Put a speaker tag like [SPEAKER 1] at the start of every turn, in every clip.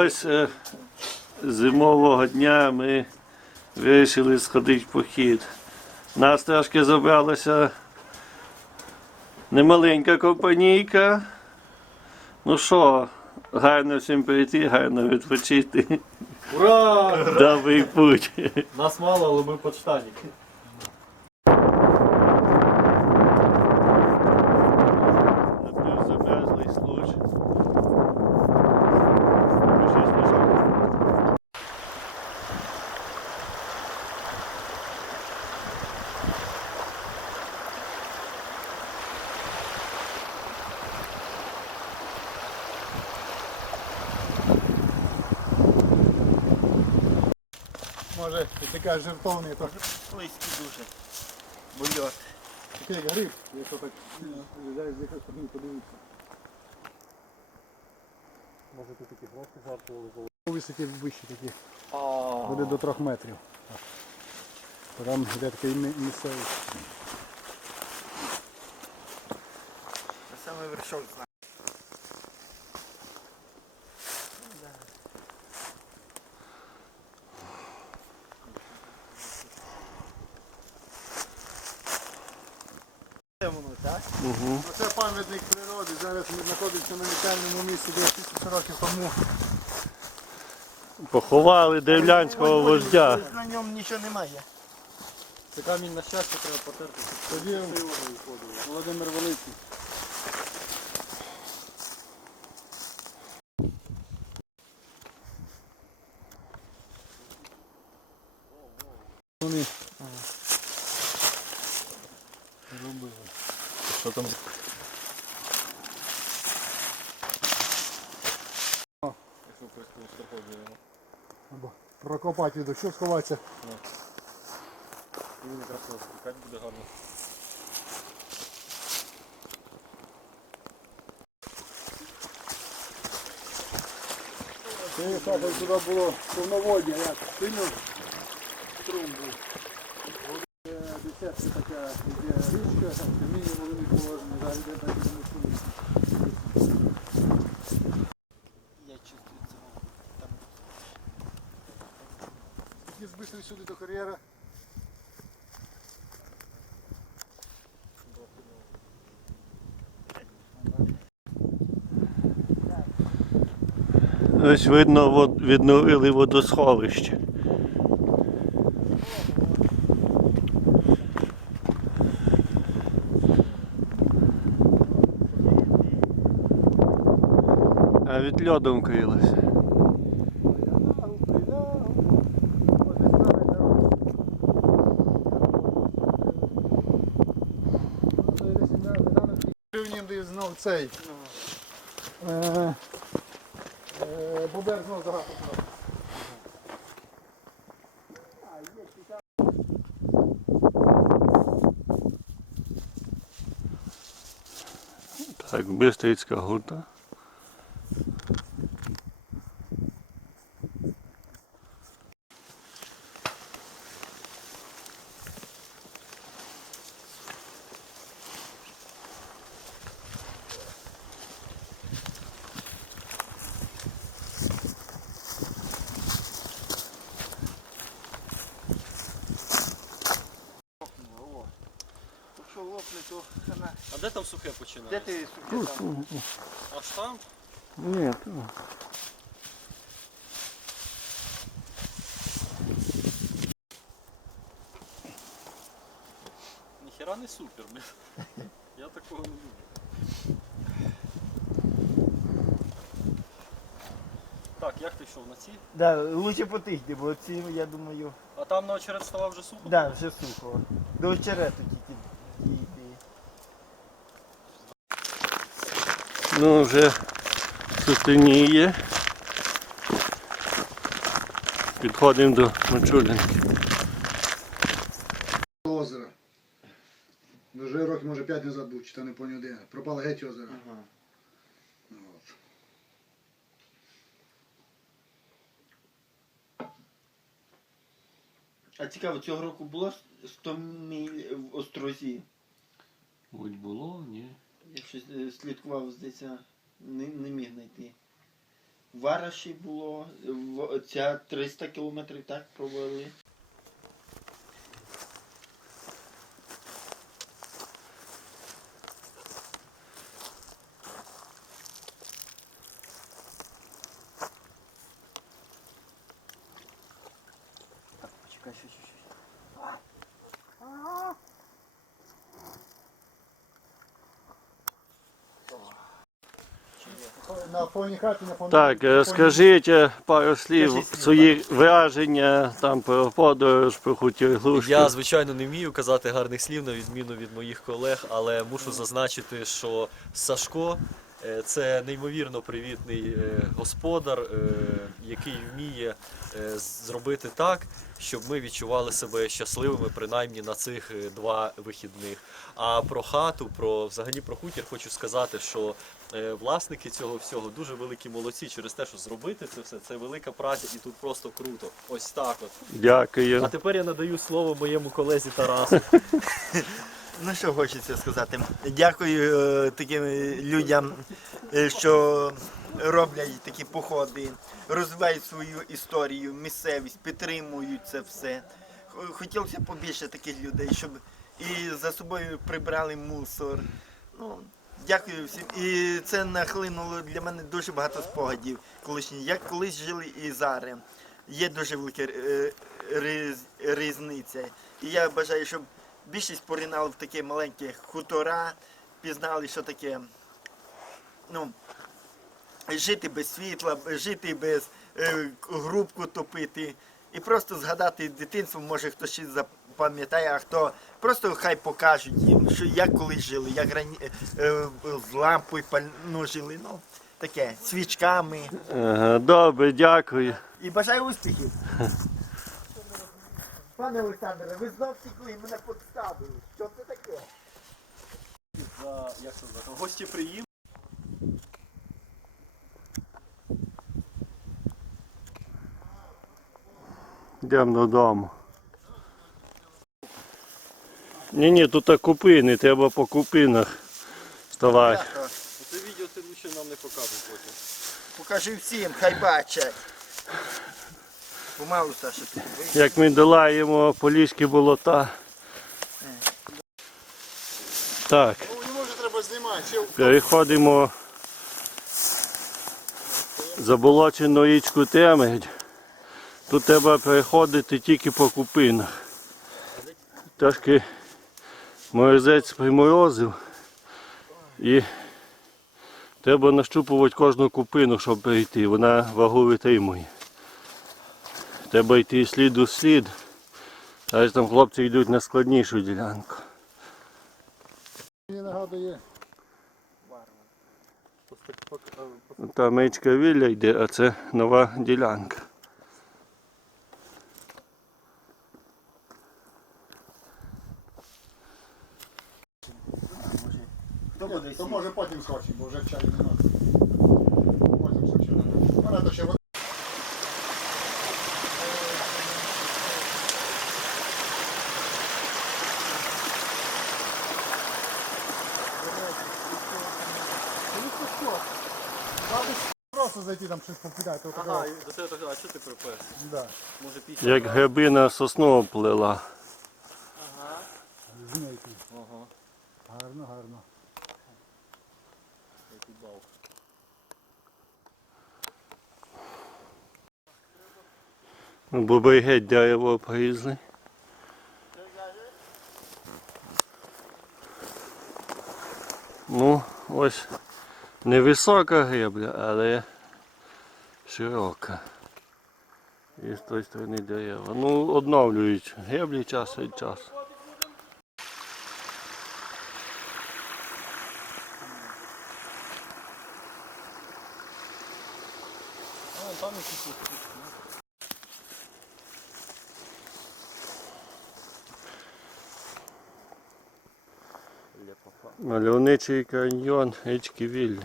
[SPEAKER 1] Ось е, зимового дня ми вирішили сходити в похід. Нас трошки забралася немаленька компанійка. Ну що, гарно всім прийти, гарно відпочити.
[SPEAKER 2] Ура!
[SPEAKER 1] Добрий путь.
[SPEAKER 2] Нас мало, але ми подштанники.
[SPEAKER 3] Ти така жертовний, то
[SPEAKER 4] Близький дуже. Бульот.
[SPEAKER 3] такий як гриб, якщо так зараз з якоїсь сторони подивитися.
[SPEAKER 2] Може тут такі гроші жартували були.
[SPEAKER 3] Високі вищі такі, буде до трьох метрів. Там йде такий мі- місцевий.
[SPEAKER 4] Це саме вершок знає. Так?
[SPEAKER 1] Угу.
[SPEAKER 3] Це пам'ятник природи. Зараз ми знаходимося на унікальному місці, де тисячу років тому.
[SPEAKER 1] Поховали древлянського вождя.
[SPEAKER 4] На ньому нічого немає.
[SPEAKER 2] Це камінь на щастя треба потерти.
[SPEAKER 3] Тоді Володимир Великий. Вони робили.
[SPEAKER 2] Що там?
[SPEAKER 3] Або прокопати від дощу сховатися.
[SPEAKER 2] І він якраз розпікати буде гарно.
[SPEAKER 3] Як було повноводня, як сильно струм був. Е, Десятка така йде річка, каміння вони положені, зараз йде так.
[SPEAKER 4] Я чувствую це. Там.
[SPEAKER 3] Ті збистрі сюди до кар'єра.
[SPEAKER 1] Ось видно, відновили водосховище. А від льодом.
[SPEAKER 3] Рівнем знов цей. Е, е, Бобер знов загадку.
[SPEAKER 1] Так, Бистрицька гурта.
[SPEAKER 2] А де там сухе
[SPEAKER 4] Де ти сухи там?
[SPEAKER 2] Аж там?
[SPEAKER 1] Ні,
[SPEAKER 2] Ніхера не супер, блін. Я такого не люблю. Так, як ти йшов на ці?
[SPEAKER 4] Да, лучше потихти, бо ці, я думаю,
[SPEAKER 2] А там на очеред ставав вже сухо?
[SPEAKER 4] да, вже сухо. До очерету тільки
[SPEAKER 1] Ну, вже сутеніє. Підходимо до Мачулінки.
[SPEAKER 3] Озеро. Вже років, може, 5 назад був, чи то не пам'ятаю де. Пропало геть озеро.
[SPEAKER 4] Ага.
[SPEAKER 3] От.
[SPEAKER 4] А цікаво, цього року було 100 миль в Острозі.
[SPEAKER 1] Будь було, ні.
[SPEAKER 4] Я щось е, слідкував, здається, не, не міг знайти. Вараші було, ця 300 кілометрів так провели.
[SPEAKER 5] Почекай, що,
[SPEAKER 3] На фоні хати, на фоні.
[SPEAKER 1] Так, е, скажіть е, пару слів свої враження там про подорож, про хутір глушки.
[SPEAKER 2] Я, звичайно, не вмію казати гарних слів на відміну від моїх колег, але мушу зазначити, що Сашко е, це неймовірно привітний е, господар, е, який вміє е, зробити так, щоб ми відчували себе щасливими, принаймні на цих е, два вихідних. А про хату, про взагалі про хутір, хочу сказати, що власники цього всього дуже великі молодці через те, що зробити це все, це велика праця, і тут просто круто. Ось так от.
[SPEAKER 1] Дякую.
[SPEAKER 2] А тепер я надаю слово моєму колезі Тарасу.
[SPEAKER 4] Ну що хочеться сказати. Дякую е, таким людям, е, що роблять такі походи, розвивають свою історію, місцевість, підтримують це все. Хотілося побільше таких людей, щоб і за собою прибрали мусор. Ну, дякую всім. І це нахлинуло для мене дуже багато спогадів колишні. Як колись жили і зараз. Є дуже велика е, різниця. І я бажаю, щоб більшість поринали в такі маленькі хутора, пізнали, що таке ну, жити без світла, жити без е, грубку топити. І просто згадати дитинство, може хтось ще запам'ятає, а хто просто хай покажуть їм, що як колись жили, як рані, е, е, з лампою пальну жили, ну таке, свічками.
[SPEAKER 1] Ага, добре, дякую.
[SPEAKER 4] І бажаю успіхів. Пане Олександре, ви знов втекли, мене підставили. Що це таке?
[SPEAKER 2] За як це звати? Гості приїм.
[SPEAKER 1] Йдемо додому. Ні, ні, тут так купини, треба по купинах ставати.
[SPEAKER 2] Це відео ти лучше нам не показуй потім.
[SPEAKER 4] Покажи всім, хай бачать. Помалу, Саша, ти вийди.
[SPEAKER 1] Як ми долаємо поліські болота. Так,
[SPEAKER 3] Ну, йому вже треба знімати. Ще
[SPEAKER 1] переходимо заболочену річку Темедь. Тут треба переходити тільки по купинах. Трошки морозець приморозив і треба нащупувати кожну купину, щоб перейти. Вона вагу витримує. Треба йти слід у слід. Зараз там хлопці йдуть на складнішу ділянку.
[SPEAKER 3] мені нагадує.
[SPEAKER 1] Та мечка вілля йде, а це нова ділянка.
[SPEAKER 3] То може потім схочемо, бо вже чаю немає. Потім схочемо. Вона то ще вода. Просто зайти там щось попідати. Ага,
[SPEAKER 2] Ага, до тебе так, а що ти припер?
[SPEAKER 3] да.
[SPEAKER 2] Може після.
[SPEAKER 1] Як грибина сосну оплила.
[SPEAKER 3] Змійки.
[SPEAKER 2] Ага,
[SPEAKER 3] Гарно, гарно.
[SPEAKER 2] Підбав.
[SPEAKER 1] Боби геть дерево обгрізли. Ну, ось невисока гребля, але широка. І з тої сторони дерева. Ну, одновлюють греблі час від часу.
[SPEAKER 2] А, там якісь тут. Лепоха.
[SPEAKER 1] Мальовничий каньйон річки Віллі.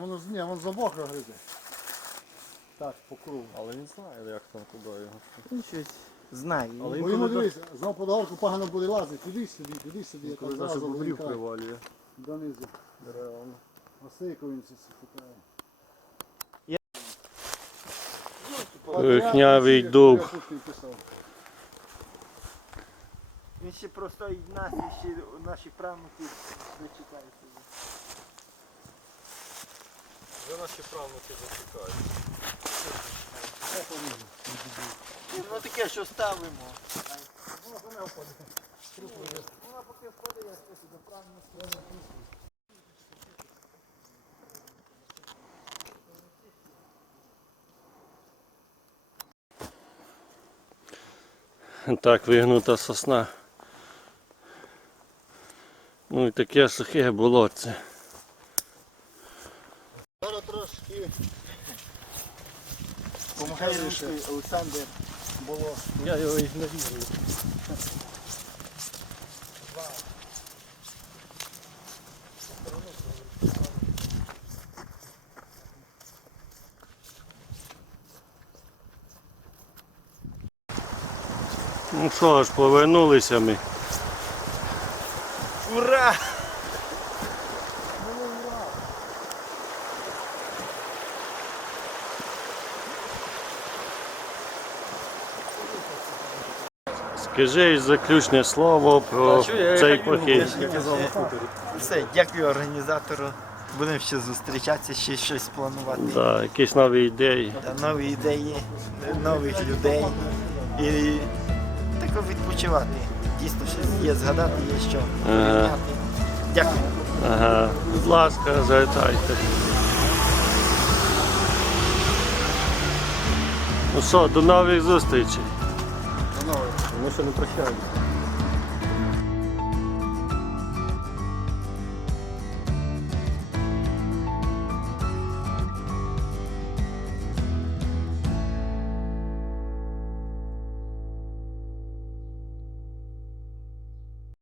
[SPEAKER 3] Воно, ні, воно за боку гризе. Так, по кругу.
[SPEAKER 2] Але він знає, як там куди його.
[SPEAKER 4] Він щось знає.
[SPEAKER 2] Але
[SPEAKER 3] Бо йому дивись, знов по горку погано буде лазити, туди сюди, туди сюди,
[SPEAKER 2] Коли навіть
[SPEAKER 3] зразу
[SPEAKER 2] бобрів
[SPEAKER 3] виникає.
[SPEAKER 2] привалює.
[SPEAKER 3] донизу. Він це шукає.
[SPEAKER 1] Вихнявий дуб.
[SPEAKER 3] Я.
[SPEAKER 4] Він ще просто і нас, і ще наші правнуки дочекаються.
[SPEAKER 2] Вже наші правнуки зачекають.
[SPEAKER 4] Ну таке, що ставимо.
[SPEAKER 1] Так вигнута сосна. Ну і таке сухе болотце.
[SPEAKER 3] Зараз трошки
[SPEAKER 4] Помагає Олександр було.
[SPEAKER 2] Я його ігнорую.
[SPEAKER 1] Ну що ж, повернулися ми.
[SPEAKER 4] Ура!
[SPEAKER 1] Скажи заключне слово про
[SPEAKER 2] Та
[SPEAKER 1] цей похід.
[SPEAKER 4] Все, дякую організатору. Будемо ще зустрічатися, ще щось планувати.
[SPEAKER 1] Да, якісь нові ідеї.
[SPEAKER 4] Та нові ідеї, нових людей. І тако відпочивати. Дійсно, щось є згадати, є що порівняти. Дякую.
[SPEAKER 1] Ага. Будь ласка, звертайте. Ну що, до нових зустрічей. До нових.
[SPEAKER 2] Ми ще не прощаємося.